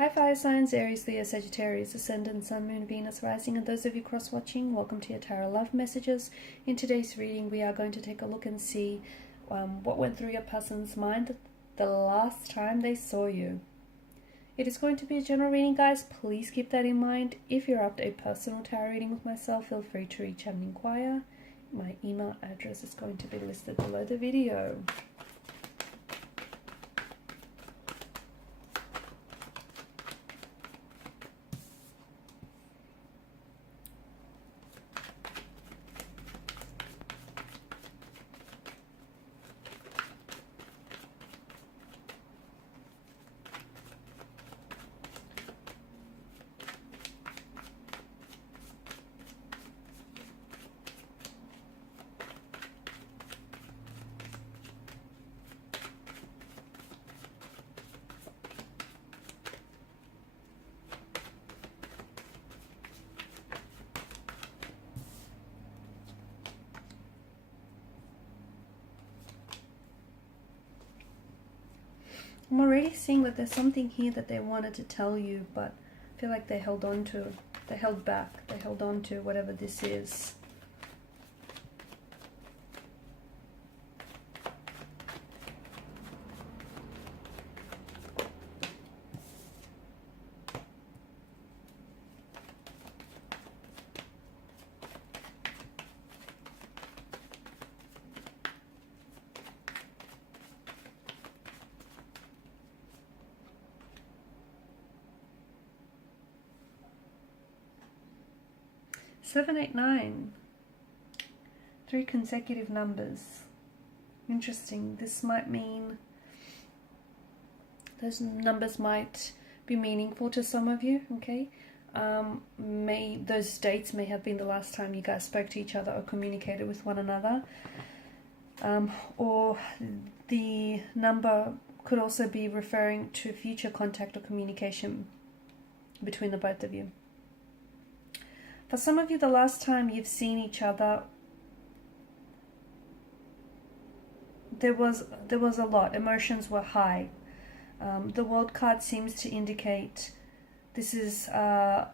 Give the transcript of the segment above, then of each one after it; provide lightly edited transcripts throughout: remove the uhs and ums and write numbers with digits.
Hi fire signs, Aries, Leo, Sagittarius, Ascendant, Sun, Moon, Venus, Rising, and those of you cross-watching, welcome to your Tarot Love Messages. In today's reading, we are going to take a look and see what went through your person's mind the last time they saw you. It is going to be a general reading, guys. Please keep that in mind. If you're after a personal tarot reading with myself, feel free to reach out and inquire. My email address is going to be listed below the video. I'm already seeing that there's something here that they wanted to tell you, but I feel like they held on to, they held back, they held on to whatever this is. Seven, eight, nine. 3 consecutive numbers. Interesting. This might mean those numbers might be meaningful to some of you, okay? Those dates may have been the last time you guys spoke to each other or communicated with one another. Or the number could also be referring to future contact or communication between the both of you. For some of you, the last time you've seen each other, there was a lot. Emotions were high. The World card seems to indicate this is, tying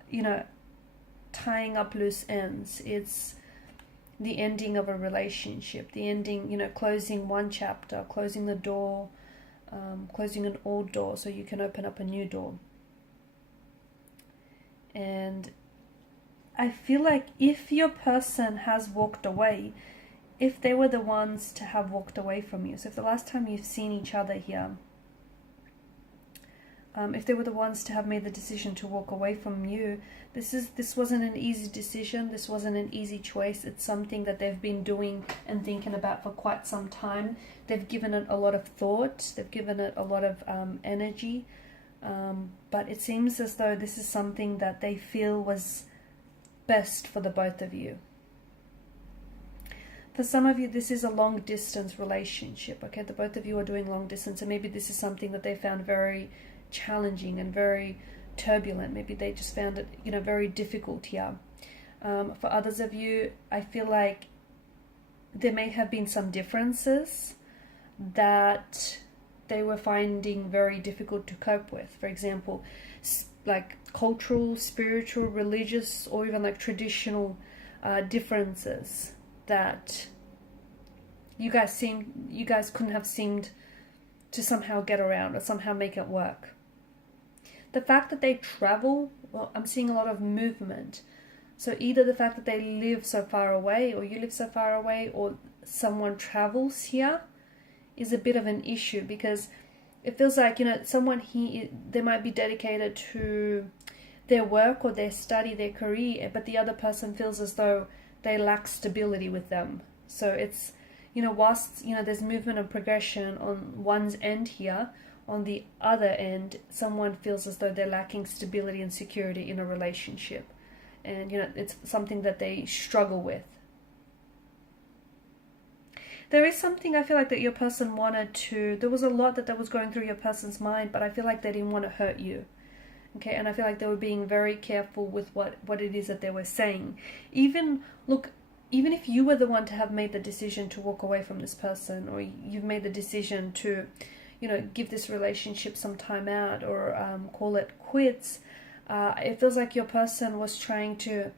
up loose ends. It's the ending of a relationship, the ending, closing one chapter, closing the door, closing an old door so you can open up a new door. And I feel like if your person has walked away, if they were the ones to have walked away from you, so if the last time you've seen each other here, if they were the ones to have made the decision to walk away from you, this wasn't an easy decision, this wasn't an easy choice. It's something that they've been doing and thinking about for quite some time. They've given it a lot of thought, they've given it a lot of energy, but it seems as though this is something that they feel was best for the both of you. For some of you, this is a long distance relationship, okay? The both of you are doing long distance, and maybe this is something that they found very challenging and very turbulent. Maybe they just found it, very difficult here. For others of you, I feel like there may have been some differences that they were finding very difficult to cope with. For example, like cultural, spiritual, religious, or even like traditional differences that you guys couldn't have seemed to somehow get around or somehow make it work. The fact that they travel, well, I'm seeing a lot of movement. So either the fact that they live so far away, or you live so far away, or someone travels here is a bit of an issue, because it feels like, someone here, they might be dedicated to their work or their study, their career, but the other person feels as though they lack stability with them. So it's, whilst, there's movement and progression on one's end here, on the other end, someone feels as though they're lacking stability and security in a relationship. And, it's something that they struggle with. There is something I feel like that your person wanted to, there was a lot that was going through your person's mind, but I feel like they didn't want to hurt you. Okay, and I feel like they were being very careful with what it is that they were saying. Even if you were the one to have made the decision to walk away from this person, or you've made the decision to, give this relationship some time out, or call it quits. It feels like your person was trying to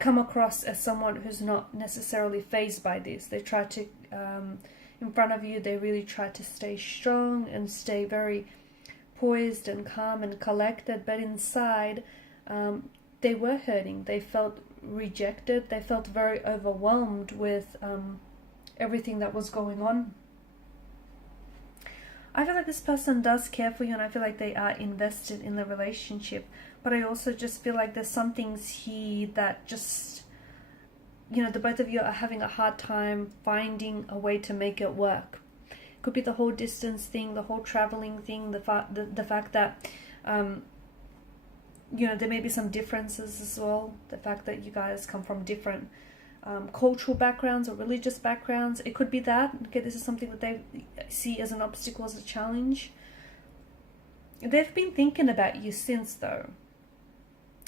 come across as someone who's not necessarily fazed by this. They try to, in front of you, they really try to stay strong and stay very poised and calm and collected, but inside they were hurting. They felt rejected. They felt very overwhelmed with everything that was going on. I feel like this person does care for you, and I feel like they are invested in the relationship, but I also just feel like there's some things here that just, the both of you are having a hard time finding a way to make it work. It could be the whole distance thing, the whole traveling thing, the fact that there may be some differences as well. The fact that you guys come from different cultural backgrounds or religious backgrounds. It could be that. Okay, this is something that they see as an obstacle, as a challenge. They've been thinking about you since, though.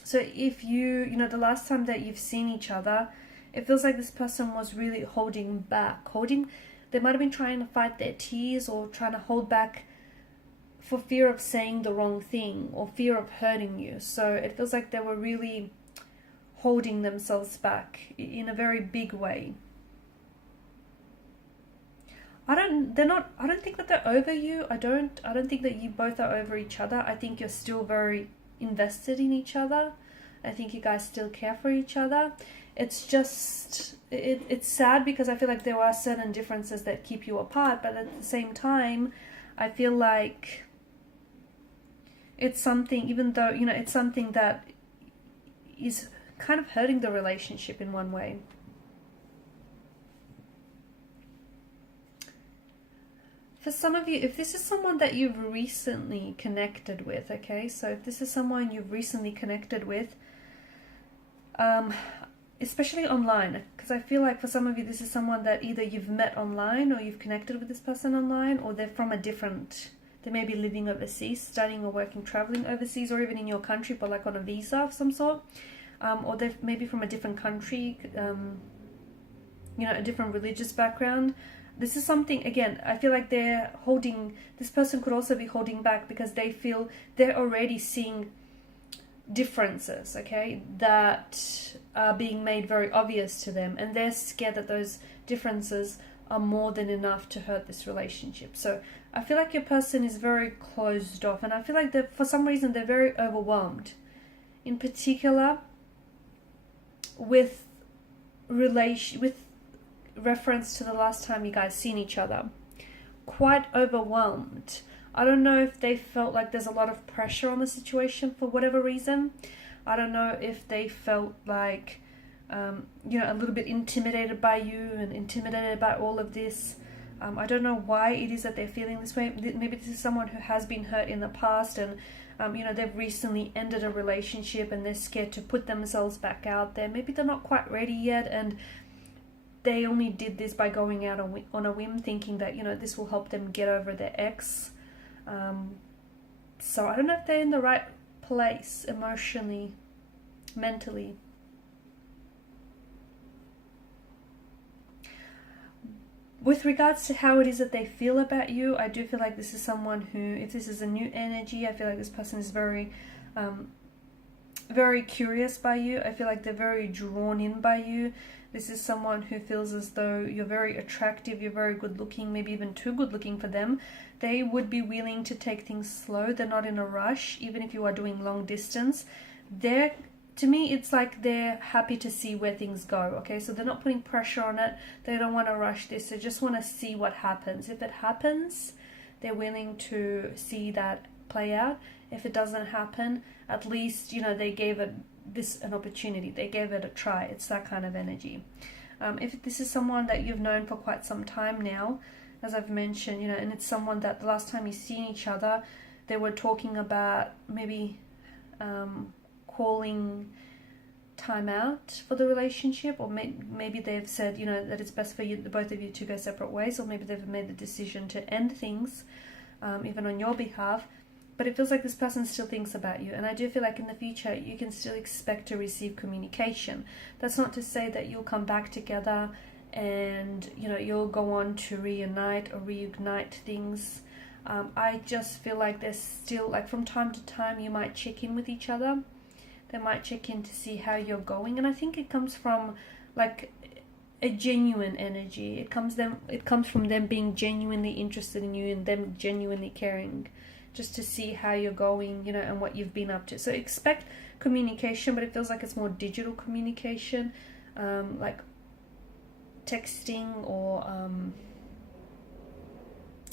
So if the last time that you've seen each other, it feels like this person was really holding back. They might have been trying to fight their tears, or trying to hold back for fear of saying the wrong thing, or fear of hurting you. So it feels like they were really holding themselves back in a very big way. I don't think that they're over you. I don't think that you both are over each other. I think you're still very invested in each other. I think you guys still care for each other. It's just, it's sad because I feel like there are certain differences that keep you apart, but at the same time, I feel like it's something, even though, it's something that is kind of hurting the relationship in one way. For some of you, if this is someone that you've recently connected with, okay, so if this is someone you've recently connected with, especially online, because I feel like for some of you, this is someone that either you've met online, or you've connected with this person online, or they're from they may be living overseas, studying or working, traveling overseas, or even in your country, but like on a visa of some sort. Or they're maybe from a different country, a different religious background. This is something, again, I feel like this person could also be holding back because they feel they're already seeing differences, okay, that are being made very obvious to them, and they're scared that those differences are more than enough to hurt this relationship. So I feel like your person is very closed off, and I feel like that for some reason they're very overwhelmed, in particular with reference to the last time you guys seen each other. Quite overwhelmed. I don't know if they felt like there's a lot of pressure on the situation for whatever reason. I don't know if they felt like a little bit intimidated by you and intimidated by all of this. I don't know why it is that they're feeling this way. Maybe this is someone who has been hurt in the past, and they've recently ended a relationship and they're scared to put themselves back out there. Maybe they're not quite ready yet, and they only did this by going out on a whim, thinking that, this will help them get over their ex. So I don't know if they're in the right place emotionally, mentally. With regards to how it is that they feel about you, I do feel like this is someone who, if this is a new energy, I feel like this person is very, very curious by you. I feel like they're very drawn in by you. This is someone who feels as though you're very attractive, you're very good looking, maybe even too good looking for them. They would be willing to take things slow. They're not in a rush, even if you are doing long distance. To me, it's like they're happy to see where things go, okay? So they're not putting pressure on it. They don't want to rush this. They just want to see what happens. If it happens, they're willing to see that play out. If it doesn't happen, at least, they gave this an opportunity. They gave it a try. It's that kind of energy. If this is someone that you've known for quite some time now, as I've mentioned, and it's someone that the last time you've seen each other, they were talking about maybe calling time out for the relationship, or maybe they've said, that it's best for you, the both of you, to go separate ways, or maybe they've made the decision to end things, even on your behalf. But it feels like this person still thinks about you, and I do feel like in the future you can still expect to receive communication. That's not to say that you'll come back together and you know, you'll go on to reunite or reignite things. I just feel like there's still, like, from time to time you might check in with each other. They might check in to see how you're going, and I think it comes from like a genuine energy. It comes from them being genuinely interested in you and them genuinely caring, just to see how you're going, you know, and what you've been up to. So expect communication, but it feels like it's more digital communication, like texting or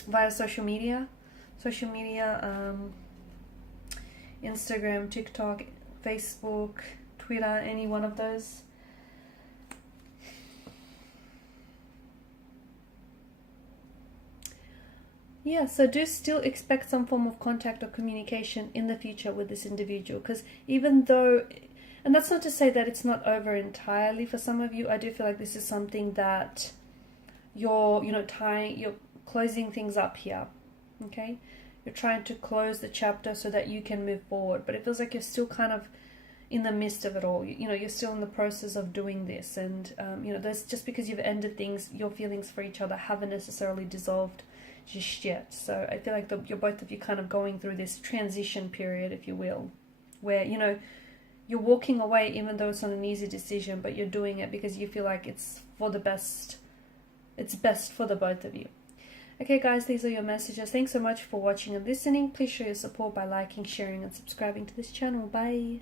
via social media, Instagram, TikTok, Facebook, Twitter, any one of those. Yeah, so do still expect some form of contact or communication in the future with this individual, because even though, and that's not to say that it's not over entirely for some of you, I do feel like this is something that you're closing things up here, okay? You're trying to close the chapter so that you can move forward, but it feels like you're still kind of in the midst of it all. You know, you're still in the process of doing this, and there's, just because you've ended things, your feelings for each other haven't necessarily dissolved just yet. So I feel like you're both of you kind of going through this transition period, if you will, where, you know, you're walking away even though it's not an easy decision, but you're doing it because you feel like it's for the best. It's best for the both of you. Okay guys, these are your messages. Thanks so much for watching and listening. Please show your support by liking, sharing and subscribing to this channel. Bye.